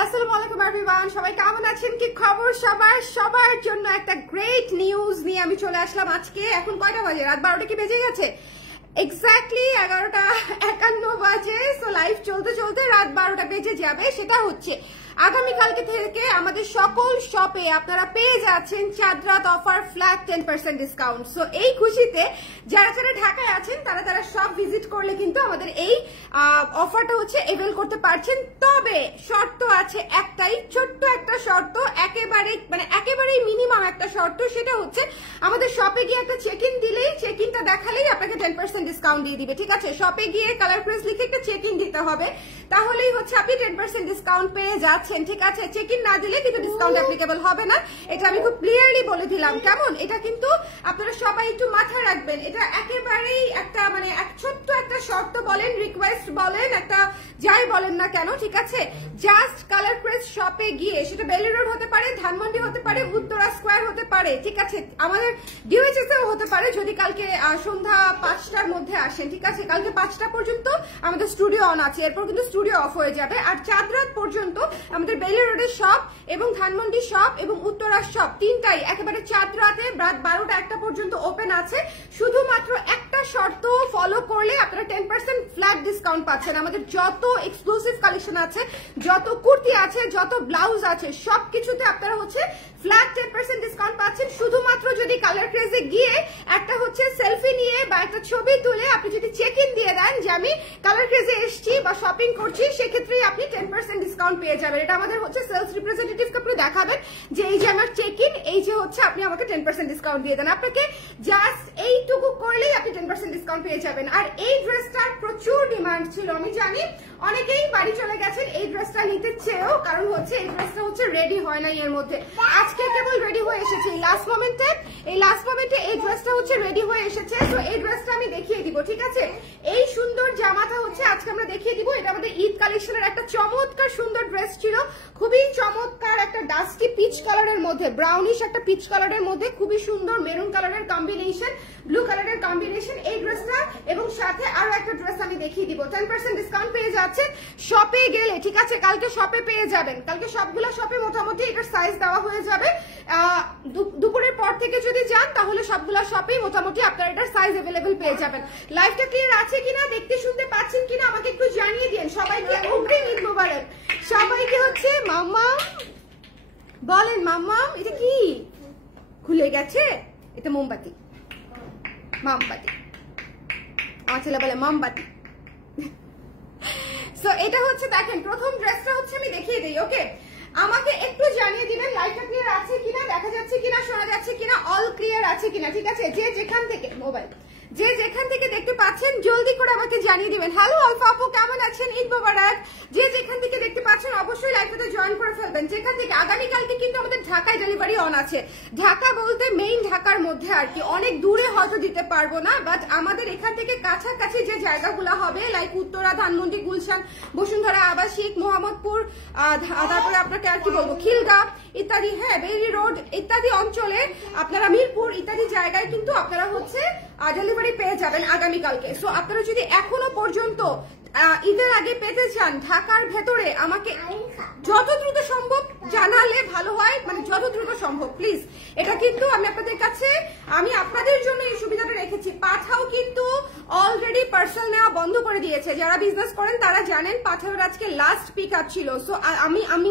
আসসালামু আলাইকুম এভরিওয়ান, সবাই কেমন আছেন? কি খবর সবার? সবার জন্য একটা গ্রেট নিউজ নিয়ে আমি চলে আসলাম আজকে। এখন কয়টা বাজে? রাত 12টা কি বেজে গেছে? এক্স্যাক্টলি 11:51 বাজে। সো লাইভ চলতে চলতে রাত 12টা বেজে যাবে। সেটা হচ্ছে আগামীকালকে থেকে আমাদের সকল শপে আপনারা পেয়ে যাচ্ছেন চাঁদরাত অফার ফ্ল্যাট 10% ডিসকাউন্ট। সো এই খুশিতে যারা যারা ঢাকায় আছেন তারা শপ ভিজিট করলে কিন্তু আমাদের এই অফারটা হচ্ছে এভেল করতে পারছেন। তবে শর্ত আছে একটাই, ছোট্ট একটা শর্ত, একেবারেই মিনিমাম একটা শর্ত। সেটা হচ্ছে আমাদের শপে গিয়ে একটা চেক ইন দিলেই, চেক ইনটা দেখালেই আপনাকে 10% ডিসকাউন্ট দিয়ে দিবে। ঠিক আছে, শপে গিয়ে কালার প্রেস লিখে একটা চেক ইন দিতে হবে, তাহলেই হচ্ছে আপনি 10% ডিসকাউন্ট পেয়ে যাচ্ছেন। ঠিক আছে, চেক ইন না দিলে কিন্তু ডিসকাউন্ট অ্যাপ্লিকেবল হবে না। এটা আমি খুব ক্লিয়ারলি বলে দিলাম, কেমন? এটা কিন্তু আপনারা সবাই একটু মাথায় রাখবেন। এটা একেবারেই একটা এক ছোট্ট একটা শর্ত বলেন, রিকোয়েস্ট বলেন, একটা যাই বলেন না কেন, ঠিক আছে? জাস্ট কালার প্রেস শপে গিয়ে, সেটা বেলি রোড হতে পারে, ধানমন্ডি হতে পারে, উত্তরা স্কোয়ার হতে পারে, ঠিক আছে, আমাদের ডিওএইচএস এও হতে পারে যদি কালকে সন্ধ্যা 5টার মধ্যে আসেন। ঠিক আছে, কালকে 5টা পর্যন্ত আমাদের স্টুডিও অন আছে, এরপর কিন্তু স্টুডিও অফ হয়ে যাবে। আর চাঁদরাত পর্যন্ত আমাদের বেলি রোডের শপ এবং ধানমন্ডি শপ এবং উত্তরার শপ তিনটাই একেবারে চাঁদরাতে রাত 12টা 1টা পর্যন্ত ওপেন আছে। শুধুমাত্র একটা শর্ত ফলো করলে আপনারা 10% ফ্ল্যাট ডিসকাউন্ট পাচ্ছেন। আমাদের যত এক্সক্লুসিভ কালেকশন আছে, যত কুর্তি আছে, যত ব্লাউজ আছে, সবকিছুতে আপনারা হচ্ছে ফ্ল্যাট 10% ডিসকাউন্ট পাচ্ছেন। শুধুমাত্র যদি কালার ক্রেজে গিয়ে একটা হচ্ছে সেলফি নিয়ে বা একটা ছবি তুলে আপনি যদি চেক ইন দিয়ে দেন যে আমি কালার ক্রেজে এসেছি বা শপিং করছি, সেক্ষেত্রেই আপনি 10% ডিসকাউন্ট পেয়ে যাবেন। এটা আমাদের হচ্ছে সেলস রিপ্রেজেন্টেটিভকে আপনি দেখাবেন যে এই যে আমার চেক ইন, এই যে হচ্ছে আপনি আমাকে 10% ডিসকাউন্ট দিয়ে দেন। আপনাকে জাস্ট এইটুকু করলেই আপনি 10% ডিসকাউন্ট পেয়ে যাবেন। আর এই ড্রেসটার প্রচুর ডিমান্ড ছিল, আমি জানি অনেকেই বাড়ি চলে গেছেন এই ড্রেসটা নিতে চেয়েও, কারণ হচ্ছে এই ড্রেসটা হচ্ছে রেডি হয় না এর মধ্যে। আজকে কেবল রেডি হয়ে এসেছে এই লাস্ট মোমেন্টে, এই ড্রেসটা হচ্ছে রেডি হয়ে এসেছে। তো এই ড্রেসটা আমি দেখিয়ে দিব, ঠিক আছে? এই সুন্দর জামাটা হচ্ছে আজকে আমরা দেখিয়ে দিব। এটা আমাদের ঈদ কালেকশনের একটা চমৎকার সুন্দর ড্রেস ছিল, খুবই চমৎকার একটা ডাস্টি পিচ কালারের মধ্যে, ব্রাউনিশ একটা পিচ কালারের মধ্যে খুবই সুন্দর মেরুন কালারের কম্বিনেশন, ব্লু কালারের কম্বিনেশন এই ড্রেসটা। এবং সাথে আরো একটা ড্রেস আমি দেখিয়ে দিব। 10% ডিসকাউন্ট পেয়ে যাচ্ছে শপে গেলে, ঠিক আছে? কালকে শপে পেয়ে যাবেন, কালকে সবগুলো শপে মোটামুটি এটার সাইজ দেওয়া হয়ে যাবে। দুপুরের পর থেকে যদি যান তাহলে সবগুলো শপেই মোটামুটি আপনারা এটার সাইজ অ্যাভেলেবেল পেয়ে যাবেন। লাইভটা ক্লিয়ার আছে কিনা, দেখতে শুনতে পাচ্ছেন কিনা আমাকে একটু জানিয়ে দিন। সবাইকে অগ্রিম ঈদ মোবারক। সবাইকে হচ্ছে মাম্মাম বলেন। মাম্মাম এটা কি খুলে গেছে? এটা মোমবাতি, মোমবাতি। আমার ছেলে বলে মোমবাতি। সো এটা হচ্ছে দেখেন, প্রথম ড্রেসটা হচ্ছে আমি দেখিয়ে দিই। ওকে, আমাকে একটু জানিয়ে দিবেন লাইটটা ক্লিয়ার আছে কিনা, দেখা যাচ্ছে কিনা, শোনা যাচ্ছে কিনা, অল ক্লিয়ার আছে কিনা, ঠিক আছে? যে যেখান থেকে মোবাইল, যে যেখান থেকে দেখতে পাচ্ছেন জলদি করে আমাকে জানিয়ে দিবেন। হ্যালো আলফা আপু, কেমন আছেন? ঈদ মোবারক। যে যেখান থেকে দেখতে পাচ্ছেন অবশ্যই লাইভটাতে জয়েন করে ফেলবেন। যেখান থেকে আগামীকালকে কিন্তু আমাদের ঢাকায় ডেলিভারি অন আছে। ঢাকা বলতে মেইন ঢাকার মধ্যে আর কি, অনেক দূরে হয়তো দিতে পারবো না, বাট আমাদের এখান থেকে কাছাকাছি যে জায়গাগুলো হবে লাইক উত্তরা, ধানমন্ডি, গুলশান, বসুন্ধরা আবাসিক, মোহাম্মদপুর, তারপরে আপনাকে আর কি বলবো, খিলগাঁও ইত্যাদি, হ্যাঁ বেরি রোড ইত্যাদি অঞ্চলে, আপনারা মিরপুর ইত্যাদি জায়গায় কিন্তু আপনারা হচ্ছে ডেলিভারি পেয়ে যাবেন আগামীকালকে। সো আপনারা যদি এখনো পর্যন্ত ঈদের আগে পেতে চান ঢাকার ভেতরে, আমাকে যত দ্রুত সম্ভব জানালে ভালো হয়, যত দ্রুত সম্ভব প্লিজ। এটা কিন্তু আমি আপনাদের কাছে, আমি আপনাদের জন্য এই সুবিধাটা রেখেছি। পাঠাও কিন্তু অলরেডি পার্সেল নেওয়া বন্ধ করে দিয়েছে। যারা বিজনেস করেন তারা জানেন পাঠাওর আজকে লাস্ট পিক আপ ছিল। সো আমি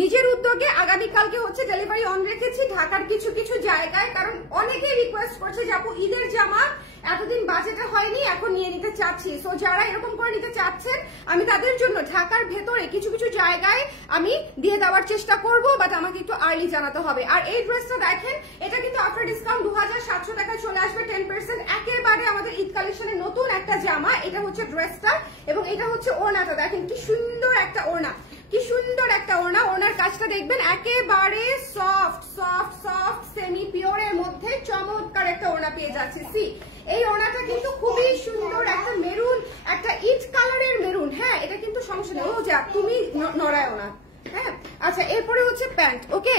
নিজের উদ্যোগে আগামীকালকে হচ্ছে ডেলিভারি অন রেখেছি ঢাকার কিছু কিছু জায়গায়, কারণ অনেকেই রিকোয়েস্ট করছে যে আপু ঈদের জামা এতদিন বাজেটে হয়নি, এখন নিয়ে নিতে চাচ্ছি। সো যারা এরকম করে নিতে চাচ্ছেন, আমি তাদের জন্য ঢাকার ভেতরে কিছু কিছু জায়গায় আমি দিয়ে দেওয়ার চেষ্টা করব, বাট আমাকে একটু আর্লি জানাতে হবে। আর এই ড্রেসটা দেখেন, এটা কিন্তু আফটার ডিসকাউন্ট 2700 টাকায় চলে আসবে 10%। একেবারে আমাদের ঈদ কালেকশনের নতুন একটা জামা। এটা হচ্ছে ড্রেসটা এবং এটা হচ্ছে ওড়নাটা। দেখেন কি সুন্দর একটা ওড়না, কি সুন্দর একটা ওড়না। ওড়নার কাজটা দেখবেন একেবারে সফট সফট সফট সেমি পিওরের মধ্যে চমৎকার একটা ওড়না পেয়ে যাচ্ছে। সি এই ওড়নাটা কিন্তু খুবই সুন্দর, একটা মেরুন, একটা ইট কালারের মেরুন। হ্যাঁ, এটা কিন্তু সমস্যা নেই, ও যাক তুমি নড়ায়ও না। হ্যাঁ, আচ্ছা এরপরে হচ্ছে প্যান্ট। ওকে,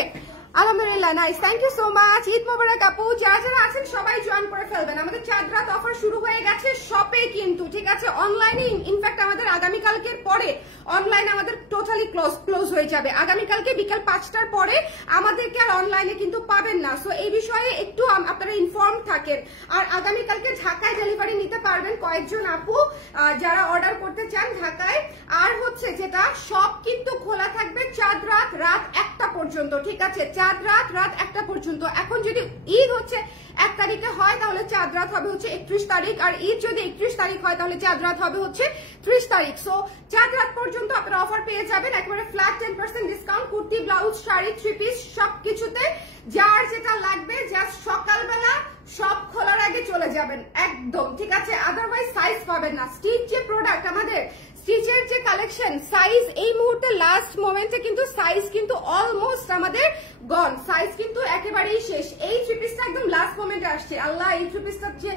আলহামদুলিল্লাহ, nice, thank you so much. Eid মোবারক আপু। যারা যারা আছেন সবাই জয়েন করে ফেলবেন। আমাদের চাঁদরাত অফার শুরু হয়ে গেছে শপে কিন্তু, ঠিক আছে? অনলাইনে ইনফ্যাক্ট আমাদের আগামীকালকের পরে অনলাইন আমাদের টোটালি ক্লোজ হয়ে যাবে। আগামীকালকে বিকাল 5টার পরে আমাদেরকে আর অনলাইনে কিন্তু পাবেন না। সো এই বিষয়ে একটু আপনারা ইনফর্ম থাকেন। আর আগামীকালকে ঢাকায় ডেলিভারি নিতে পারবেন কয়েকজন আপু যারা অর্ডার করতে চান ঢাকায়। আর হচ্ছে যেটা শপ কিন্তু খোলা থাকবে চাঁদ রাত 1টা পর্যন্ত, ঠিক আছে? চাঁদ রাত 1টা পর্যন্ত। এখন যদি ঈদ হচ্ছে 1 তারিখে হয় তাহলে চাঁদ রাত হবে হচ্ছে 31 তারিখ, আর ঈদ যদি 31 তারিখ হয় তাহলে চাঁদ রাত হবে হচ্ছে 30 তারিখ। সো চাঁদ রাত পর্যন্ত আপনারা অফার পেয়ে যাবেন, একেবারে flat 10% discount. Kurti, blouse, sari, 3 piece সবকিছুতে যার যেটা লাগবে জাস্ট সকালবেলা সব খোলার আগে চলে যাবেন একদম, ঠিক আছে? আদারওয়াইজ সাইজ পাবেন না। স্টিচ যে প্রোডাক্ট আমাদের, স্টিচের যে কালেকশন, সাইজ এই মুহূর্তে লাস্ট মোমেন্টে কিন্তু সাইজ কিন্তু অলমোস্ট আমাদের গন, সাইজ কিন্তু একেবারেই শেষ। এই 3 পিসটা একদম লাস্ট মোমেন্টে আসছে। আল্লাহ, এই 3 পিসটা যে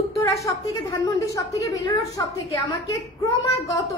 উত্তরা সব থেকে, ধানমন্ডি সব থেকে, বেলুড় সব থেকে আমাকে ক্রমাগত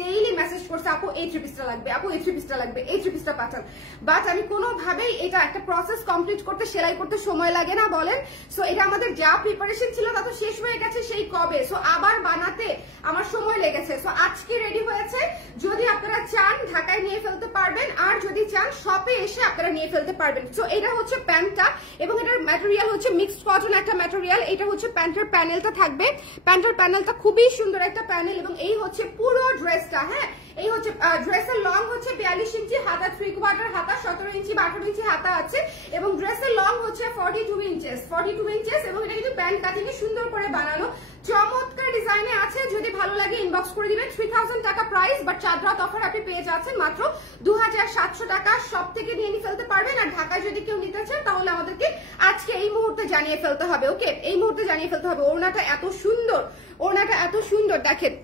ডেইলি মেসেজ করছে, আপু এই 3 পিসটা লাগবে, আপু এই 3 পিসটা লাগবে, এই 3 পিসটা পাঠান। বাট আমি কোনোভাবেই এটা একটা প্রসেস কমপ্লিট করতে, সেলাই করতে সময় লাগে না বলেন? সো এটা আমাদের যা প্রিপারেশন ছিল তা তো শেষ হয়ে গেছে সেই কবে। সো আবার বানাতে আমার সময় লেগেছে। সো আজকে রেডি হয়েছে। যদি আপনারা চান ঢাকায় নিয়ে ফেলতে পারবেন, আর যদি চান শপে এসে আপনারা নিয়ে ফেলতে পারবেন। সো এটা হচ্ছে প্যান্টটা, এবং এটার ম্যাটেরিয়াল হচ্ছে মিক্সড কটন একটা ম্যাটেরিয়াল। এটা হচ্ছে প্যান্টের প্যানেলটা থাকবে। প্যান্টের প্যানেলটা খুবই সুন্দর একটা প্যানেল, এবং এই হচ্ছে পুরো ড্রেসটা। হ্যাঁ, এই হচ্ছে ড্রেসের লং হচ্ছে 42 ইঞ্চি, হাতা 3/4 হাতা, 17 ইঞ্চি বা 18 ইঞ্চি হাতা আছে, এবং ড্রেসের লং হচ্ছে 42 ইঞ্চেস, এবং এটা কিন্তু প্যান্ট কাটিং সুন্দর করে বানানো, চমৎকার ডিজাইনে আছে। যদি ভালো লাগে ইনবক্স করে দিবেন। 3000 টাকা প্রাইস, বাট চাঁদ রাত অফার আপনি পেয়ে যাচ্ছেন মাত্র 2700 টাকা। সব থেকে নিয়ে ফেলতে পারবেন। আর ঢাকায় যদি কেউ নিতে চান তাহলে আমাদেরকে আজকে এই মুহূর্তে জানিয়ে ফেলতে হবে। ওকে, এই মুহূর্তে জানিয়ে ফেলতে হবে। ওড়নাটা এত সুন্দর, ওড়নাটা এত সুন্দর, দেখেন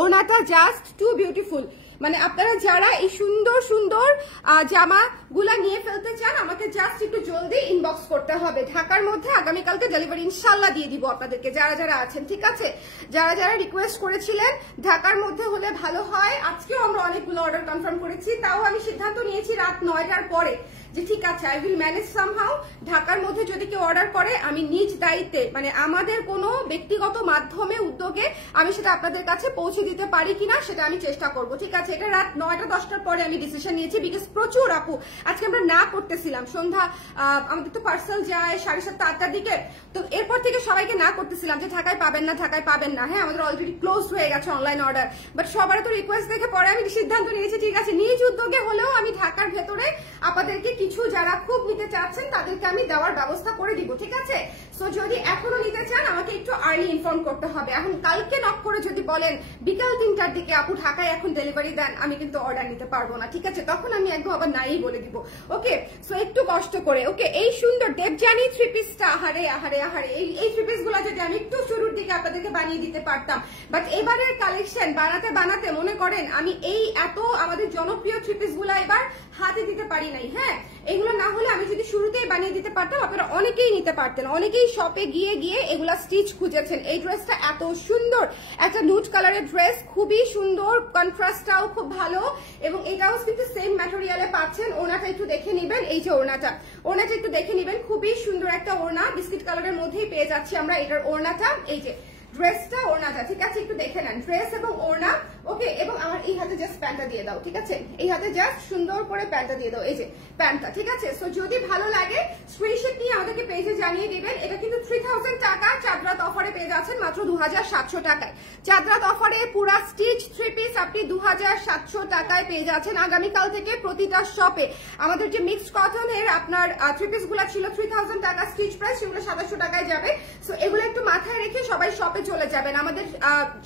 ওড়নাটা জাস্ট টু বিউটিফুল। মানে আপনারা যারা এই সুন্দর সুন্দর জামাগুলা নিয়ে ফেলতে চান আমাকে জাস্ট একটু জলদি ইনবক্স করতে হবে। ঢাকার মধ্যে আগামীকালকে ডেলিভারি ইনশাল্লাহ দিয়ে দিব আপনাদেরকে, যারা যারা আছেন, ঠিক আছে? যারা যারা রিকোয়েস্ট করেছিলেন ঢাকার মধ্যে হলে ভালো হয়। আজকেও আমরা অনেকগুলো অর্ডার কনফার্ম করেছি, তাও আমি সিদ্ধান্ত নিয়েছি রাত 9টার পরে যে ঠিক আছে, আই উইল ম্যানেজ সামহাউ। ঢাকার মধ্যে যদি কেউ অর্ডার করে আমি নিজ দায়িত্বে, মানে আমাদের কোনো ব্যক্তিগত মাধ্যমে উদ্যোগে আমি সেটা আপনাদের কাছে পৌঁছে দিতে পারি কিনা সেটা আমি চেষ্টা করব, ঠিক আছে? এটা রাত 9টা 10টার পরে আমি ডিসিশন নিয়েছি, বিকজ প্রচুর আপু আজকে আমরা না করতেছিলাম। সন্ধ্যা আমাদের তো পার্সেল যায় 7:30 8টার দিকে, তো এরপর থেকে সবাইকে না করতেছিলাম যে ঢাকায় পাবেন না, ঢাকায় পাবেন না। হ্যাঁ, আমাদের অলরেডি ক্লোজ হয়ে গেছে অনলাইন অর্ডার, বাট সবার তো রিকোয়েস্ট দেখে পরে আমি সিদ্ধান্ত নিয়েছি ঠিক আছে, নিজ উদ্যোগে হলেও আমি ঢাকার ভেতরে আপনাদেরকে কিছু যারা খুব নিতে চাচ্ছেন তাদেরকে আমি দেওয়ার ব্যবস্থা করে দিব, ঠিক আছে? সো যদি এখনো নিতে চান আমাকে একটু আর্লি ইনফর্ম করতে হবে। এখন কালকে নক করে যদি বলেন বিকাল 3টার দিকে আপু ঢাকায় এখন ডেলিভারি দেন, আমি কিন্তু অর্ডার নিতে পারবো না, ঠিক আছে? তখন আমি একদম আবার নাই বলে দিব। ওকে, সো একটু কষ্ট করে। ওকে, এই সুন্দর দেবজানি 3 পিসটা, আহারে আহারে আহারে, এই 3 পিস গুলা যদি আমি একটু শুরুর দিকে আপনাদেরকে বানিয়ে দিতে পারতাম, বাট এবারের কালেকশন বানাতে বানাতে মনে করেন আমি এই এত আমাদের জনপ্রিয় 3 পিস গুলা এবার হাতে দিতে পারি নাই। হ্যাঁ, এগুলো না হলে আমি যদি শুরুতেই বানিয়ে দিতে পারতাম আপনারা অনেকেই নিতে পারতেন। অনেকেই শপে গিয়ে গিয়ে এগুলা স্টিচ খুঁজেছেন। এই ড্রেসটা এত সুন্দর, একটা নুড কালারের ড্রেস, খুবই সুন্দর, কন্ট্রাস্টটাও খুব ভালো, এবং এটাও কিন্তু সেম ম্যাটেরিয়ালে পাচ্ছেন। ওড়নাটা একটু দেখে নিবেন, এই যে ওড়নাটা একটু দেখে নিবেন, খুবই সুন্দর একটা ওড়না, বিস্কিট কালারের মধ্যেই পেয়ে যাচ্ছি আমরা এটার ওড়নাটা। এই যে ড্রেসটা, ওড়নাটা, ঠিক আছে? একটু দেখে নেন ড্রেস এবং ওড়না। ওকে, এবং আমার এই হাতে জাস্ট প্যান্টটা দিয়ে দাও, ঠিক আছে? এই হাতে জাস্ট সুন্দর করে প্যান্টটা দিয়ে দাও, এই যে প্যান্টটা, ঠিক আছে? সো যদি ভালো লাগে স্ক্রিনশট নিয়ে আমাদেরকে পেজে জানিয়ে দিবেন। এটা কিন্তু 3000 টাকা চাঁদ রাত অফারে পেয়ে যাচ্ছেন মাত্র 2700 টাকায়। চাঁদ রাত অফারে পুরা স্টিচ 3 পিস আপনি 2700 টাকায় পেয়ে যাচ্ছেন। আগামীকাল থেকে প্রতিটা শপে আমাদের যে মিক্সড কটনের আপনার 3 পিস গুলা ছিল 3000 টাকা স্টিচ প্রাইস, সেগুলো 2700 টাকায় যাবে। সো এগুলো একটু মাথায় রেখে সবাই শপে চলে যাবেন। আমাদের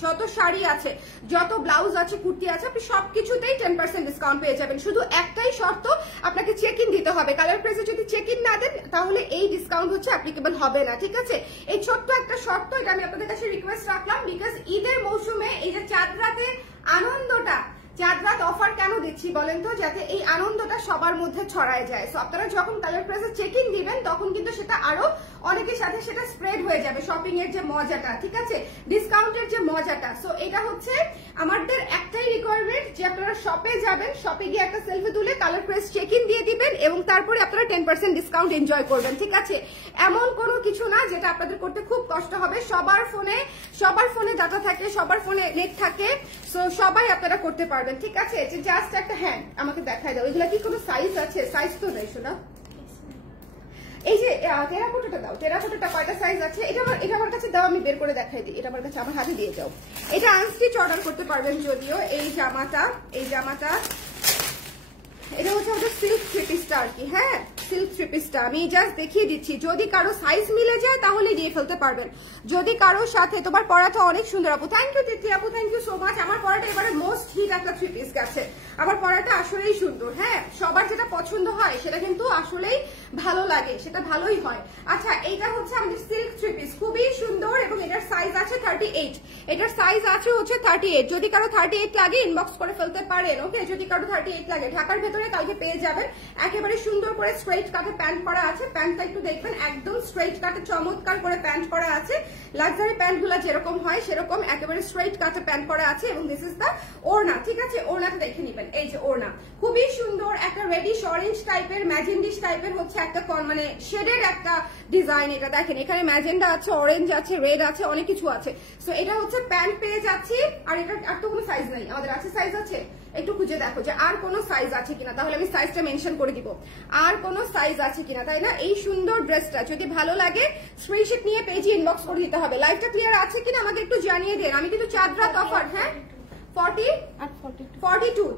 যত শাড়ি আছে, যত ব্লাউজ আছে, কুর্তি আছে, আপনি সবকিছুতেই 10% ডিসকাউন্ট পেয়ে যাবেন। শুধু একটাই শর্ত, আপনাকে চেক ইন দিতে হবে। কালার প্রেসে যদি চেক ইন না দেন তাহলে এই ডিসকাউন্ট হচ্ছে অ্যাপ্লিকেবল হবে না, ঠিক আছে? এই ছোট্ট একটা শর্ত, এটা আমি আপনাদের কাছে রিকোয়েস্ট রাখলাম, বিকজ ঈদের মৌসুমে এই যে চাঁদ রাতের আনন্দটা, চাঁদ রাত অফার কেন দিচ্ছি বলেন তো? যাতে এই আনন্দটা সবার মধ্যে ছড়ায় যায়। সো আপনারা যখন কালার প্রেসে চেক ইন দিবেন তখন কিন্তু সেটা আরো অনেকের সাথে সেটা স্প্রেড হয়ে যাবে, শপিং এর যে মজাটা, ঠিক আছে? ডিসকাউন্টের যে মজাটা। সো এটা হচ্ছে আমাদের একটাই রিকোয়ারমেন্ট যে আপনারা শপে যাবেন, শপে গিয়ে একটা সেলফি তুলে কালার প্রেস চেক ইন দিয়ে দিবেন, এবং তারপরে আপনারা 10% ডিসকাউন্ট এনজয় করবেন, ঠিক আছে? এমন কোনো কিছু না যেটা আপনাদের করতে খুব কষ্ট হবে। সবার ফোনে ডাটা থাকে, সবার ফোনে নেট থাকে। সো সো সবাই আপনারা করতে পারবেন, ঠিক আছে? যে জাস্ট একটা হ্যান্ড আমাকে দেখাই দাও, এগুলা কি কোনো সাইজ আছে? সাইজ তো নেই শোনা। এই যে টেরাকোটাটা দাও, টেরাকোটাটা কয়টা সাইজ আছে? এটা আমার কাছে দাও, আমি বের করে দেখাই দিই। এটা আমার কাছে, আমার হাতে দিয়ে যাও। এটা আনস্টিচ অর্ডার করতে পারবেন যদিও। এই জামাটা এটা হচ্ছে আমাদের সিল্ক থ্রি পিসটা আর কি। হ্যাঁ, সিল্ক থ্রি পিসটা আমি জাস্ট দেখিয়ে দিচ্ছি, যদি কারো সাইজ মিলে যায় তাহলে দিয়ে ফেলতে পারবেন। যদি কারোর সাথে, তোমার পরাটা অনেক সুন্দর আপু, থ্যাংক ইউ তিথি আপু, থ্যাংক ইউ সো মাচ। আমার পরাটা এবারে মোস্ট হিট একটা থ্রি পিস গেছে। আমার পরাটা আসলেই সুন্দর। হ্যাঁ, সবার যেটা পছন্দ হয় সেটা কিন্তু আসলেই ভালো লাগে, সেটা ভালোই হয়। আচ্ছা, এইটা হচ্ছে আমাদের সিল্ক থ্রি পিস, খুবই সুন্দর এবং এটার সাইজ আছে 38। এটার সাইজ আছে হচ্ছে 38। যদি কারো 38 লাগে ইনবক্স করে ফেলতে পারেন। ওকে, যদি কারো 38 লাগে, ঢাকার ভেতরে কালকে পেয়ে যাবেন। একেবারে সুন্দর করে স্ট্রেইট কাটে প্যান্ট করা আছে। প্যান্টটা একটু দেখবেন, একদম স্ট্রেইট কাটে চমৎকার করে প্যান্ট করা আছে। লাক্সারি প্যান্ট গুলা যেরকম হয় সেরকম একেবারে স্ট্রেইট কাটে প্যান্ট করা আছে। এবং দিস ইজ দা ওড়না, ঠিক আছে? ওড়নাটা দেখে নিবেন। এই যে ওড়না, খুবই সুন্দর একটা রেডিশ অরেঞ্জ টাইপের, ম্যাজেন্ডিশ টাইপের হচ্ছে একটা মানে শেডের একটা ডিজাইন। এটা দেখেন, এখানে ম্যাজেন্ডা আছে, অরেঞ্জ আছে, রেড আছে, অনেক কিছু আছে। সো এটা হচ্ছে প্যান্ট পেয়ে যাচ্ছি। আর এটা আর তো কোনো সাইজ নাই আমাদের, আছে সাইজ আছে? একটু খুঁজে দেখো যে আর কোনো সাইজ আছে কিনা, তাহলে আমি সাইজটা মেনশন করে দিব। আর কোনো সাইজ আছে কিনা, তাই না? এই সুন্দর ড্রেসটা যদি ভালো লাগে স্ক্রিনশট নিয়ে পেজে ইনবক্স করে দিতে হবে। লাইভটা ক্লিয়ার আছে কিনা আমাকে একটু জানিয়ে দেন। আমি কিন্তু চাঁদ রাত অফার, হ্যাঁ 40 আর 42,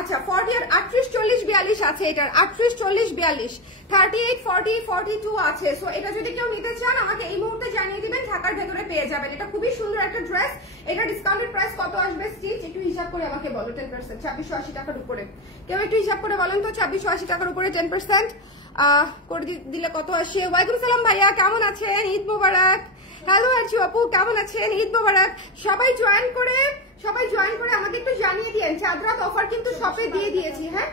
আচ্ছা 40 আর 38 40 42 আছে। এটার 38 40 42 38 40 42 আছে। সো এটা যদি কেউ নিতে চান আমাকে এই মুহূর্তে জানিয়ে দিবেন, ঢাকার ভেতরে পেয়ে যাবেন। এটা খুবই সুন্দর একটা ড্রেস। এটা ডিসকাউন্টেড প্রাইস কত আসবে স্টিচ একটু হিসাব করে আমাকে বলো। 10%, 2680 টাকার উপরে। কেউ একটু হিসাব করে বলেন তো, 2680 টাকার উপরে 10% করে দিলে কত আসে? ওয়ালাইকুম সালাম ভাইয়া, কেমন আছেন? ঈদ মোবারক। হ্যালো আরজু আপু, কেমন আছেন? ঈদ মোবারক। সবাই জয়েন করে আমাকে একটু জানিয়ে দিয়েন। চাঁদরাত অফার কিন্তু শপে দিয়ে দিয়েছি। হ্যাঁ,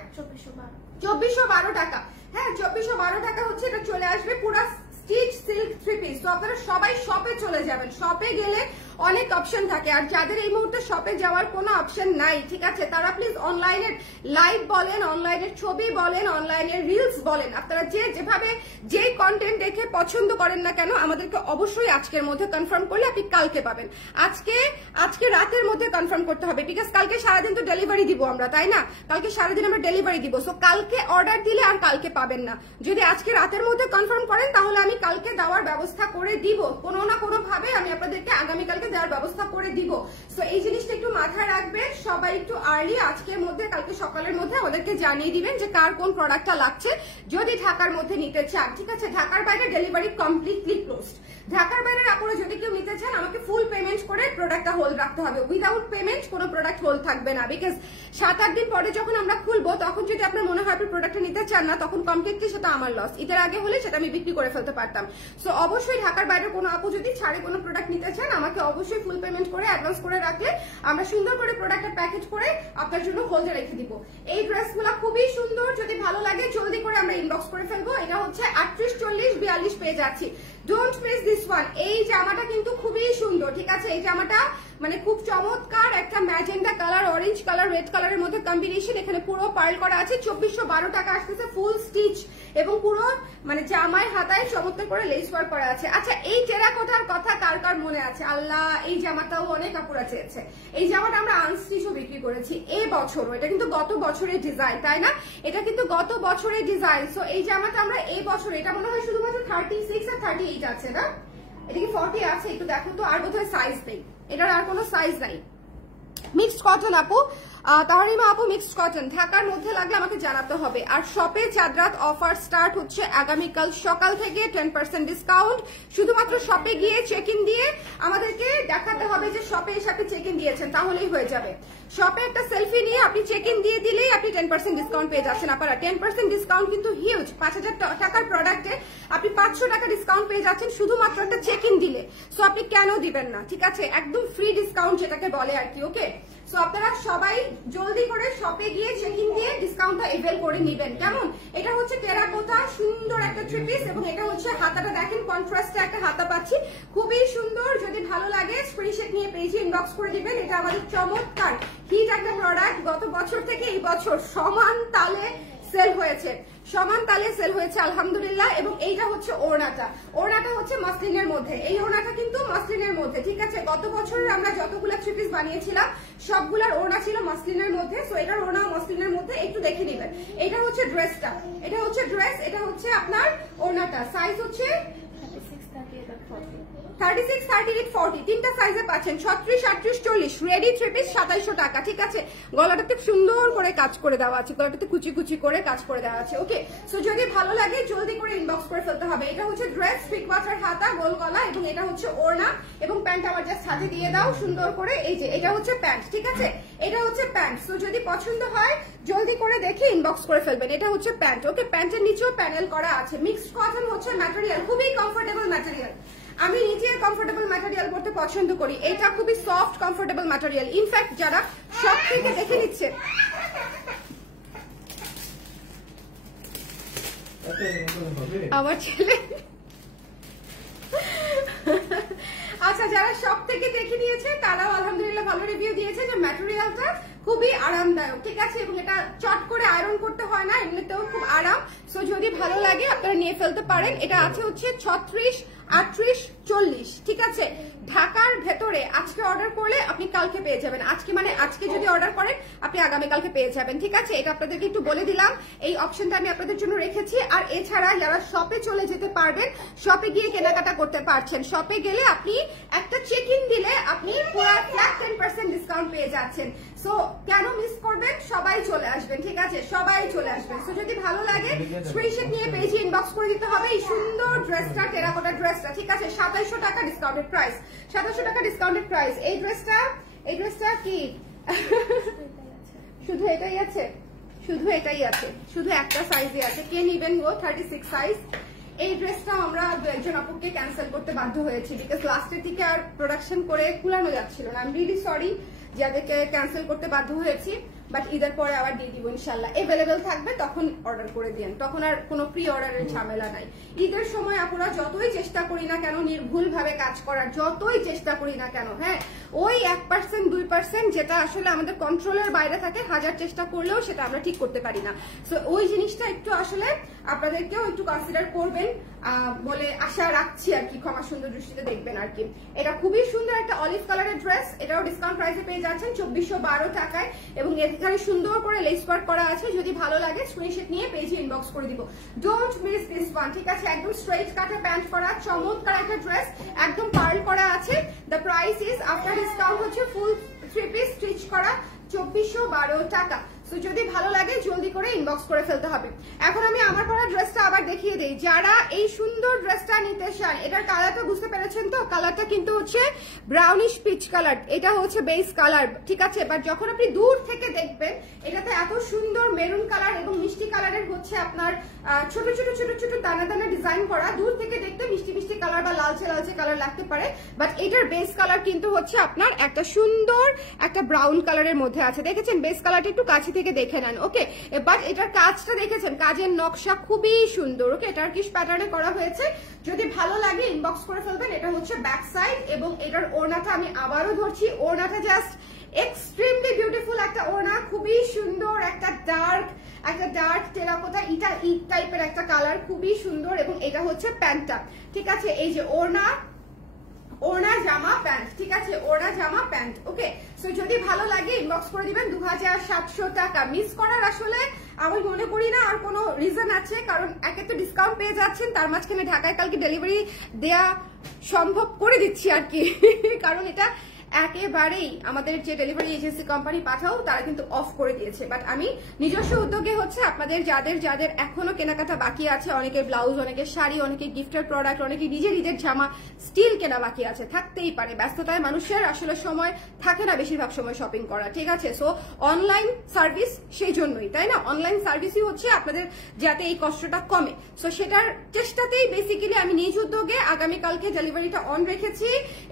2412 টাকা। হ্যাঁ, 2412 টাকা হচ্ছে। এটা চলে আসবে পুরো স্টিচ সিল্ক থ্রি পিস। তো আপনারা সবাই শপে চলে যাবেন। শপে গেলে অনেক অপশন থাকে, আর যাদের এই মুহূর্তে শপে যাওয়ার কোনো অপশন নাই, ঠিক আছে, তারা প্লিজ অনলাইনের লাইভ বলেন, অনলাইনের ছবি বলেন, অনলাইনের রিলস বলেন, আপনারা যেভাবে যে কন্টেন্ট দেখে পছন্দ করেন না কেন, আমাদেরকে অবশ্যই আজকের মধ্যে কনফার্ম করলে আপনি কালকে পাবেন। আজকে রাতের মধ্যে কনফার্ম করতে হবে, বিকজ কালকে সারাদিন তো ডেলিভারি দিব আমরা, তাই না? কালকে সারাদিন আমরা ডেলিভারি দিব। সো কালকে অর্ডার দিলে আর কালকে পাবেন না। যদি আজকে রাতের মধ্যে কনফার্ম করেন তাহলে আমি কালকে দেওয়ার ব্যবস্থা করে দিব, কোনো না কোনো ভাবে আমি আপনাদেরকে আগামীকালকে দেওয়ার ব্যবস্থা করে দিব। সো এই জিনিসটা একটু মাথায় রাখবেন। সবাই একটু আর্লি আজকের মধ্যে, কালকে সকালের মধ্যে আমাদেরকে জানিয়ে দিবেন যে কার কোন প্রোডাক্টটা লাগছে, যদি ঢাকার মধ্যে নিতে চান, ঠিক আছে? ঢাকার বাইরে ডেলিভারি কমপ্লিটলি ক্লোজড। ঢাকার বাইরের আপনারা যদি কেউ নিতে চান আমাকে ফুল পেমেন্ট করে প্রোডাক্টটা হোল্ড রাখতে হবে। উইদাউট পেমেন্ট কোনো প্রোডাক্ট হোল্ড থাকবে না, বিকজ 7-8 দিন পরে যখন আমরা খুলবো তখন যদি আপনার মনে হয় আপনি প্রোডাক্টটা নিতে চান না, তখন কমপ্লিটলি সেটা আমার লস। ঈদের আগে হলে সেটা আমি বিক্রি করে ফেলতে পারতাম। সো অবশ্যই ঢাকার বাইরে কোনো আপু যদি ছাড়ে কোনো প্রোডাক্ট নিতে চান আমাকে অবশ্যই ফুল পেমেন্ট করে অ্যাডভান্স করে রাখলে আমরা সুন্দর করে প্রোডাক্টের প্যাকেজ করে আপনার জন্য হোল্ডে রেখে দিব। এই ড্রেসগুলো খুবই সুন্দর, যদি ভালো লাগে জলদি করে আমরা ইনবক্স করে ফেলবো। এটা হচ্ছে 38 40 42 পেয়ে যাচ্ছি। Don't miss this one. এই জামাটা কিন্তু খুবই সুন্দর, ঠিক আছে? এই জামাটা মানে খুব চমৎকার একটা magenta colour, orange colour, red কালারের মধ্যে কম্বিনেশন। এখানে পুরো পার্ল করা আছে। 2412 টাকা আসতেছে, ফুল স্টিচ এবং পুরো মানে জামায় হাতায় চমৎকার করে লেস ওয়ার্ক করা আছে। আচ্ছা, এই টেরাকোটার কথা কার কার মনে আছে? আল্লাহ, এই জামাটাও অনেক আপুরা চেয়েছে। এই জামাটা আমরা আনস্টিচও বিক্রি করেছি এই বছরও। এটা কিন্তু গত বছরের ডিজাইন, তাই না? এটা কিন্তু গত বছরের ডিজাইন। সো এই জামাটা আমরা এই বছর, এটা মনে হয় শুধুমাত্র 36 আর 38 আছে না? এটা কি 40 আছে? একটু দেখো তো। আর বোধহয় সাইজ নেই, এটার আর কোনো সাইজ নাই। মিক্সড কটন আপু, তাহরিমা আপু, মিক্সড কটন ঢাকার মধ্যে লাগলে আমাকে জানাতে হবে। আর শপে চাঁদরাত অফার স্টার্ট হচ্ছে আগামীকাল সকাল থেকে 10% ডিসকাউন্ট। শুধুমাত্র শপে গিয়ে চেক ইন দিয়ে আমাদেরকে দেখাতে হবে যে শপে এসে আপনি চেক ইন দিয়েছেন, তাহলেই হয়ে যাবে। শপে একটা সেলফি নিয়ে আপনি চেক ইন দিয়ে দিলেই আপনি 10% ডিসকাউন্ট পেয়ে যাচ্ছেন। আপনারা 10% ডিসকাউন্ট কিন্তু হিউজ। 5000 টাকার প্রোডাক্টে আপনি 500 টাকা ডিসকাউন্ট পেয়ে যাচ্ছেন শুধুমাত্র একটা চেক ইন দিলে। সো আপনি কেন দিবেন না, ঠিক আছে? একদম ফ্রি ডিসকাউন্ট যেটাকে বলে আর কি। ওকে, সো আপনারা সবাই জলদি করে শপে গিয়ে চেক ইন দিয়ে ডিসকাউন্টটা এভেল করে নেবেন। কেমন? এটা হচ্ছে টেরাকোটা সুন্দর একটা থ্রি পিস এবং এটা হচ্ছে হাতাটা দেখেন, কন্ট্রাস্টে একটা হাতা পাচ্ছি, খুবই সুন্দর। যদি ভালো লাগে স্ক্রিনশট নিয়ে পেজে ইনবক্স করে দিবেন। এটা আমাদের চমৎকার হিট একটা প্রোডাক্ট। গত বছর থেকে এই বছর সমান তালে সেল হয়েছে, সমান তালে সেল হয়েছে আলহামদুলিল্লাহ। এবং এইটা হচ্ছে ওড়নাটা, ওড়নাটা হচ্ছে মাসলিনের মধ্যে, এই ওড়নাটা কিন্তু মাসলিনের মধ্যে, ঠিক আছে। গত বছরের আমরা যতগুলো থ্রি পিস বানিয়েছিলাম সবগুলোর ওড়না ছিল মাসলিনের মধ্যে, সো এটার ওড়না মাসলিনের মধ্যে, একটু দেখে নেবেন। এটা হচ্ছে ড্রেসটা, এটা হচ্ছে ড্রেস, এটা হচ্ছে আপনার ওড়নাটা। সাইজ হচ্ছে 36, 38, 40 তিনটা সাইজে পাচ্ছেন। 36, 38, 40 রেডি থ্রি পিস 2700 টাকা, ঠিক আছে। গলাটাতে সুন্দর করে কাজ করে দেওয়া আছে, গলাটাতে কুচি কুচি করে কাজ করে দেওয়া আছে। ওকে, সো যদি ভালো লাগে জলদি করে ইনবক্স করে ফেলতে হবে। এটা হচ্ছে ড্রেস, থ্রি কোয়ার্টার হাতা, গোল গলা, এবং এটা হচ্ছে ওড়না এবং প্যান্ট আমার জাস্ট হাতে দিয়ে দাও সুন্দর করে। এই যে এটা হচ্ছে প্যান্ট, ঠিক আছে, এটা হচ্ছে প্যান্ট। সো যদি পছন্দ হয় জলদি করে দেখে ইনবক্স করে ফেলবেন। এটা হচ্ছে প্যান্ট, ওকে। প্যান্টের নিচেও প্যানেল করা আছে। মিক্সড কটন হচ্ছে ম্যাটেরিয়াল, খুবই কমফোর্টেবল ম্যাটেরিয়াল। আমি নিজে কমফোর্টেবল ম্যাটেরিয়াল পরতে পছন্দ করি, এটা খুবই সফট কমফোর্টেবল ম্যাটেরিয়াল। ইনফ্যাক্ট যারা সব থেকে দেখে নিচ্ছে, আমার ছেলে আচ্ছা, যারা সব থেকে দেখে নিয়েছে তারাও আলহামদুলিল্লাহ ভালো রিভিউ দিয়েছে যে ম্যাটেরিয়ালটা খুবই আরামদায়ক, ঠিক আছে, এবং এটা চট করে আয়রন করতে হয় না, এমনিতেও খুব আরাম। সো যদি ভালো লাগে আপনারা নিয়ে ফেলতে পারেন। এটা আছে হচ্ছে 36, 38, 40, ঠিক আছে। ঢাকার ভেতরে আজকে অর্ডার করলে আপনি কালকে পেয়ে যাবেন। আজকে মানে আজকে যদি অর্ডার করেন আপনি আগামীকালকে পেয়ে যাবেন, ঠিক আছে। এটা আপনাদেরকে একটু বলে দিলাম, এই অপশনটা আমি আপনাদের জন্য রেখেছি। আর এছাড়া যারা শপে চলে যেতে পারবেন, শপে গিয়ে কেনাকাটা করতে পারছেন। শপে গেলে আপনি একটা চেক ইন দিলে আপনি পুরো ফ্ল্যাট 10% ডিসকাউন্ট পেয়ে যাচ্ছেন। সো কেন মিস করবেন, সবাই চলে আসবেন, ঠিক আছে, সবাই চলে আসবেন। সো যদি ভালো লাগে স্ক্রিনশট নিয়ে পেজে ইনবক্স করে দিতে হবে এই সুন্দর ড্রেসটা, টেরাকোটা ড্রেসটা, ঠিক আছে। 2700 টাকা ডিসকাউন্টেড প্রাইস, 2700 টাকা ডিসকাউন্টেড প্রাইস। এই ড্রেসটা কি শুধু এটাই আছে, শুধু এটাই আছে, শুধু একটা সাইজে আছে। কে নিবেন গো 36 সাইজ? এই ড্রেসটা আমরা একজন আপুকে ক্যান্সেল করতে বাধ্য হয়েছি, বিকজ লাস্টের দিকে আর প্রোডাকশন করে কুলানো যাচ্ছিল না। আই এম রিয়েলি সরি যাদেরকে ক্যান্সেল করতে বাধ্য হয়েছি, বাট ঈদের পরে আবার দিয়ে দিব ইনশাল্লাহ। অ্যাভেলেবেল থাকবে তখন অর্ডার করে দিন, তখন আর কোনো প্রি অর্ডারের ঝামেলা নাই। ঈদের সময় আপুরা যতই চেষ্টা করি না কেন নির্ভুল ভাবে কাজ করার, যতই চেষ্টা করি না কেন, হ্যাঁ, ওই 1%, 2% যেটা আসলে আমাদের কন্ট্রোলের বাইরে থাকে, হাজার চেষ্টা করলেও সেটা আমরা ঠিক করতে পারি না। সো ওই জিনিসটা একটু আসলে আপনাদেরকেও একটু কনসিডার করবেন বলে আশা রাখছি আর কি, ক্ষমা সুন্দর দৃষ্টিতে দেখবেন আর কি। এটা খুবই সুন্দর একটা অলিভ কালারের ড্রেস, এটাও ডিসকাউন্ট প্রাইসে পেয়ে যাচ্ছেন 2412 টাকায়, এবং এখানে সুন্দর করে লেস ওয়ার্ক করা আছে। যদি ভালো লাগে স্ক্রিনশট নিয়ে পেজে ইনবক্স করে দিব। ডোন্ট মিস দিস ওয়ান, ঠিক আছে। একদম স্ট্রেট কাটে প্যান্ট করা চমৎকার একটা ড্রেস, একদম পার্ল করা আছে। The price is after discount হচ্ছে ফুল থ্রি পিস স্টিচ করা 2412 টাকা। সো যদি ভালো লাগে জলদি করে ইনবক্স করে ফেলতে হবে। এখন আমি আমার পরা ড্রেসটা আবার দেখিয়ে দিই। যারা এই সুন্দর ড্রেসটা নিতে চান, এটার কালারটা বুঝতে পেরেছেন তো? কালারটা কিন্তু হচ্ছে ব্রাউনিশ পিচ কালার, এটা হচ্ছে বেস কালার, ঠিক আছে। বাট যখন আপনি দূর থেকে দেখবেন এটাতে এত সুন্দর মেরুন কালার এবং মিষ্টি কালারের হচ্ছে আপনার ছোট ছোট ছোট ছোট দানা দানা ডিজাইন করা। দূর থেকে দেখতে মিষ্টি মিষ্টি কালার বা লালচে লালচে কালার লাগতে পারে, বাট এটার বেস কালার কিন্তু হচ্ছে আপনার একটা সুন্দর একটা ব্রাউন কালারের মধ্যে আছে। দেখেছেন বেস কালারটা একটু কাছে থেকে দেখে নেন, ওকে। বাট এটার কাজটা দেখেছেন, কাজের নকশা খুবই সুন্দর, ওকে। টার্কিশ প্যাটার্নে করা হয়েছে। যদি ভালো লাগে ইনবক্স করে ফেলবেন। এটা হচ্ছে ব্যাক সাইড, এবং এটার ওড়নাটা আমি আবারও ধরছি, ওড়নাটা জাস্ট এক্সট্রিমলি বিউটিফুল একটা ওড়না, খুবই সুন্দর একটা ডার্ক টেরাকোটা ইটা ইট টাইপের একটা কালার, খুবই সুন্দর। এবং এটা হচ্ছে প্যান্টটা, ঠিক আছে। এই যে ওড়না জামা প্যান্ট, ঠিক আছে, ওড়না জামা প্যান্ট, ওকে। সো যদি ভালো লাগে ইনবক্স করে দিবেন। 2700 টাকা মিস করার আসলে আমি মনে করি না আর কোনো রিজন আছে, কারণ একে তো ডিসকাউন্ট পেয়ে যাচ্ছেন, তার মাঝখানে ঢাকায় কালকে ডেলিভারি দেয়া সম্ভব করে দিচ্ছি আর কি, কারণ এটা একেবারেই আমাদের যে ডেলিভারি এজেন্সি কোম্পানি পাঠাও তারা কিন্তু অফ করে দিয়েছে। বাট আমি নিজস্ব উদ্যোগে হচ্ছে আপনাদের যাদের এখনো কেনাকাটা বাকি আছে, অনেকের ব্লাউজ, অনেকের শাড়ি, অনেকের গিফটের প্রোডাক্ট, অনেকে নিজের জামা স্টিল কেনা বাকি আছে, থাকতেই পারে, ব্যস্ততায় মানুষের আসলে সময় থাকে না বেশিরভাগ সময় শপিং করা, ঠিক আছে। সো অনলাইন সার্ভিস সেই জন্যই, তাই না, অনলাইন সার্ভিসই হচ্ছে আপনাদের যাতে এই কষ্টটা কমে। সো সেটার চেষ্টাতেই বেসিক্যালি আমি নিজ উদ্যোগে আগামীকালকে ডেলিভারিটা অন রেখেছি,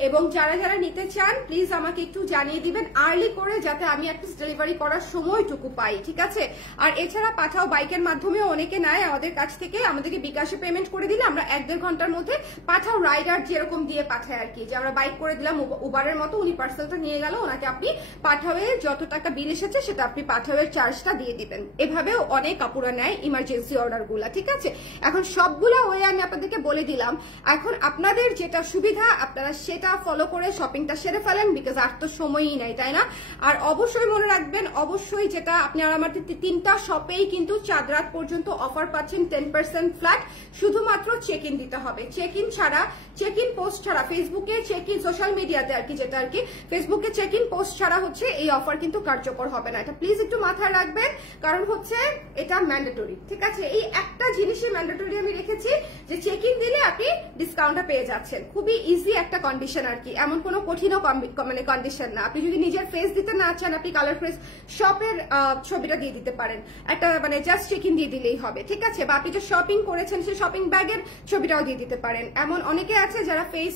এবং যারা নিতে চান প্লিজ আমাকে একটু জানিয়ে দিবেন আর্লি করে, যাতে আমি একটা ডেলিভারি করার সময়টুকু পাই, ঠিক আছে? আর এছাড়া পাঠাও বাইকের মাধ্যমেও অনেকে নেয় আমাদের কাছ থেকে, আমাদেরকে বিকাশে পেমেন্ট করে দিলে আমরা 1-1.5 ঘন্টার মধ্যে পাঠাও রাইডার যেরকম দিয়ে পাঠায় আর কি, যে আমরা বাইক করে দিলাম উবারের মতো, উনি পার্সেলটা নিয়ে গেল, ওনাকে আপনি পাঠাওয়ে যত টাকা বিল এসেছে সেটা আপনি পাঠাওয়ের চার্জটা দিয়ে দিবেন। এভাবেও অনেক কাপড়া নেয় ইমার্জেন্সি অর্ডার গুলা, ঠিক আছে? এখন সবগুলা ওয়ে আমি আপনাদেরকে বলে দিলাম। এখন আপনাদের যেটা সুবিধা আপনারা সেটা ফলো করে শপিংটা সেরে ফেলেন, বিকজ আর তো সময়ই নাই, তাই না? আর অবশ্যই মনে রাখবেন, অবশ্যই যেটা আপনারা আমাদের 3টা শপেই কিন্তু চাঁদ রাত পর্যন্ত অফার পাচ্ছেন 10% ফ্ল্যাট, শুধুমাত্র চেক ইন দিতে হবে। চেক ইন ছাড়া, চেক ইন পোস্ট ছাড়া, ফেসবুকে চেক ইন, সোশ্যাল মিডিয়াতে আর কি, যেটা আর কি ফেসবুকে চেক ইন পোস্ট ছাড়া হচ্ছে এই অফার কিন্তু কার্যকর হবে না। এটা প্লিজ একটু মাথায় রাখবেন, কারণ হচ্ছে এটা ম্যান্ডেটরি, ঠিক আছে? এই একটা জিনিসই ম্যান্ডেটরি আমি রেখেছি, যে চেক ইন দিলে আপনি ডিসকাউন্টটা পেয়ে যাচ্ছেন। খুবই ইজি একটা কন্ডিশন আর কি, এমন কোনো কঠিনও মানে কন্ডিশন না। আপনি যদি নিজের ফেস দিতে না চান, আপনি কালার ফেস শপের ছবিটা দিয়ে দিতে পারেন, একটা মানে জাস্ট চেক ইন দিয়ে দিলেই হবে, ঠিক আছে? বা আপনি যে শপিং করেছেন সেই শপিং ব্যাগের ছবিটাও দিয়ে দিতে পারেন। এমন অনেকে আছে যারা ফেস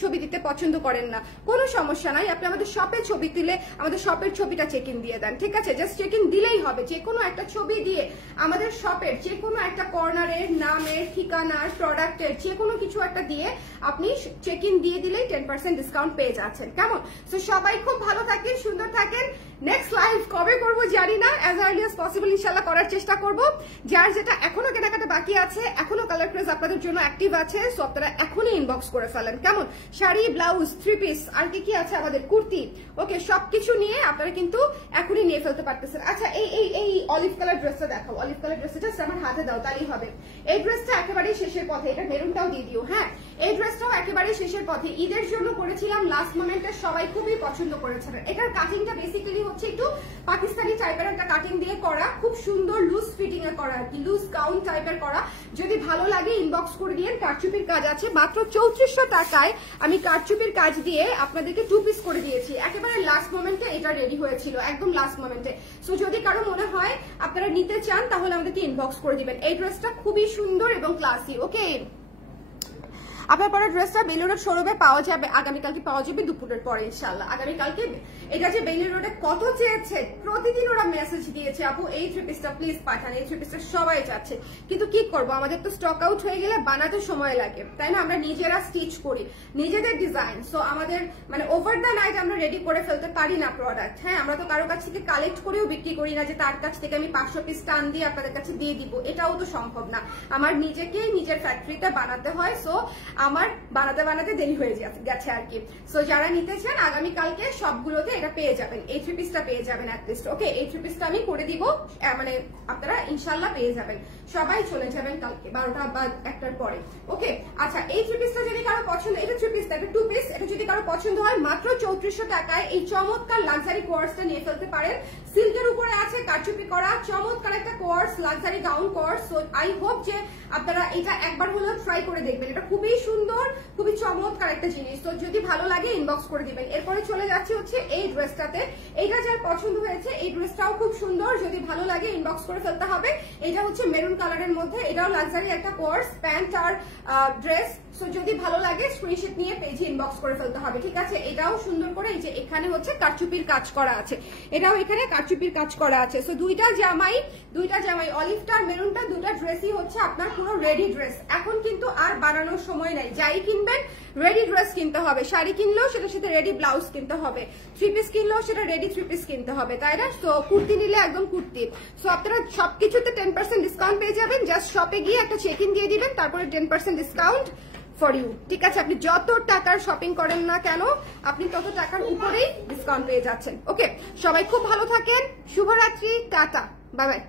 ছবি দিতে পছন্দ করেন না, কোনো সমস্যা নাই, আপনি আমাদের শপে ছবি তুলে আমাদের শপের ছবিটা চেক ইন দিয়ে দেন, ঠিক আছে? জাস্ট চেক ইন দিলেই হবে। যে কোনো একটা ছবি দিয়ে আমাদের শপের যে কোনো একটা কর্নারের, নামের, ঠিকানার, প্রোডাক্টের যে কোনো কিছু একটা দিয়ে আপনি চেক ইন দিয়ে দিলেই 10% ডিসকাউন্ট পেয়ে যাচ্ছেন। কেমন? সো সবাই খুব ভালো থাকেন, সুন্দর থাকেন। নেক্সট লাইভ কবে করব জানি না, অ্যাজ আর্লি অ্যাজ পসিবল ইনশাল্লাহ করার চেষ্টা করব। যার যেটা এখনো কেনাকাটা বাকি আছে, এখনো কালার ক্রেজ আপনাদের জন্য অ্যাক্টিভ আছে, সো আপনারা এখনই ইনবক্স করে ফেলেন। কেমন? শাড়ি, ব্লাউজ, 3 পিস, আর কি আছে আমাদের, কুর্তি, ওকে, সবকিছু নিয়ে আপনারা কিন্তু এখনই নিয়ে ফেলতে পারতেছেন। আচ্ছা, এই অলিভ কালার ড্রেসটা দেখাও, অলিভ কালার ড্রেসটা জাস্ট আমার হাতে দাও, তাই হবে। এই ড্রেসটা একেবারেই শেষের পথে, এটা মেরুনটাও দিয়ে দিও। হ্যাঁ, এই ড্রেসটাও একেবারেই শেষের পথে, ঈদের জন্য করেছিলাম, লাস্ট মোমেন্টে সবাই খুবই পছন্দ করেছেন। এটার কাটিংটা বেসিক্যালি হচ্ছে একটু পাকিস্তানি টাইপের একটা কাটিং দিয়ে করা, খুব সুন্দর লুজ ফিটিং এ করা আর কি, লুজ গাউন টাইপের করা। যদি ভালো লাগে ইনবক্স করে দিয়েন। কারচুপির কাজ আছে, মাত্র 3400 টাকায় আমি কারচুপির কাজ দিয়ে আপনাদেরকে 2 পিস করে দিয়েছি। একেবারে লাস্ট মোমেন্টে এটা রেডি হয়েছিল, একদম লাস্ট মোমেন্টে। সো যদি কারো মনে হয় আপনারা নিতে চান, তাহলে আমাদেরকে ইনবক্স করে দিবেন। এই ড্রেসটা খুবই সুন্দর এবং ক্লাসি। ওকে, আপনার পরে ড্রেসটা বেলি রোড শোরুমে পাওয়া যাবে, আগামীকালকে পাওয়া যাবে দুপুরের পরে ইনশাল্লাহ। আগামীকালকে এটা যে বেলি রোডে কত চেয়েছে, প্রতিদিন ওরা মেসেজ দিয়েছে, আপু এই 3 পিসটা প্লিজ পাঠান, এই 3 পিসটা সবাই চাচ্ছে। কিন্তু কি করব, আমাদের তো স্টক আউট হয়ে গেলে বানাতে সময় লাগে, তাই না? আমরা নিজেরা স্টিচ করি, নিজেদের ডিজাইন, সো আমাদের মানে ওভার দ্য নাইট আমরা রেডি করে ফেলতে পারি না প্রোডাক্ট। হ্যাঁ, আমরা তো কারো কাছ থেকে কালেক্ট করেও বিক্রি করি না, যে তার কাছ থেকে আমি 500 পিস টান দিয়ে আপনাদের কাছে দিয়ে দিব, এটাও তো সম্ভব না। আমার নিজেকেই নিজের ফ্যাক্টরিতে বানাতে হয়, সো আমার বানাতে দেরি হয়ে গেছে আর কি। সো যারা নিতে চান আগামীকালকে সবগুলোতে এটা পেয়ে যাবেন, এই 3 পিসটা পেয়ে যাবেন অ্যাটলিস্ট। ওকে, এই 3 পিসটা আমি করে দিব, মানে আপনারা ইনশাল্লাহ পেয়ে যাবেন। সবাই চলে যাবেন কালকে 12টা বা 1টার পরে। ওকে, আচ্ছা, এই 3 পিসটা যদি কারো পছন্দ, এটা 3 পিস, এটা 2 পিস, এটা যদি কারো পছন্দ হয় মাত্র 3400 টাকায় এই চমৎকার লাক্সারি কোয়ার্সটা নিয়ে ফেলতে পারেন। সিল্কের উপরে আছে কারচুপি করা, চমৎকার একটা quartz, luxury gown quartz. So I hope যে আপনারা এটা একবার হলেও ট্রাই করে দেখবেন, এটা খুবই সুন্দর, খুবই চমৎকার একটা জিনিস। তো যদি ভালো লাগে ইনবক্স করে দিবেন। এরপরে চলে যাচ্ছে হচ্ছে এই ড্রেসটাতে, এইটা যার পছন্দ হয়েছে, এই ড্রেসটাও খুব সুন্দর, যদি ভালো লাগে ইনবক্স করে ফেলতে হবে। এটা হচ্ছে মেরুন কালারের মধ্যে, এটাও লাক্সারি একটা কোর্স, প্যান্ট আর ড্রেস। সো যদি ভালো লাগে স্ক্রিনশট নিয়ে পেজে ইনবক্স করে ফেলতে হবে, ঠিক আছে? এটাও সুন্দর করে, এই যে এখানে হচ্ছে কারচুপির কাজ করা আছে, এটাও এখানে কারচুপির কাজ করা আছে। সো দুইটা জামাই অলিভটা আর মেরুনটা, দুটা ড্রেসই হচ্ছে আপনার পুরো রেডি ড্রেস। এখন কিন্তু আর বানানোর সময় নাই, যাই কিনবেন রেডি ড্রেস কিনতে হবে। শাড়ি কিনলেও সেটার সাথে রেডি ব্লাউজ কিনতে হবে, 3 পিস কিনলেও সেটা রেডি 3 পিস কিনতে হবে, তাই না? সো কুর্তি নিলে একদম কুর্তি। সো আপনারা সবকিছুতে 10% ডিসকাউন্ট পেয়ে যাবেন। জাস্ট শপে গিয়ে একটা চেক ইন দিয়ে দিবেন, তারপরে 10% ডিসকাউন্ট ফর ইউ, ঠিক আছে? আপনি যত টাকার শপিং করেন না কেন, আপনি তত টাকার উপরেই ডিসকাউন্ট পেয়ে যাচ্ছেন। ওকে, সবাই খুব ভালো থাকেন, শুভরাত্রি, টাটা, বাই বাই।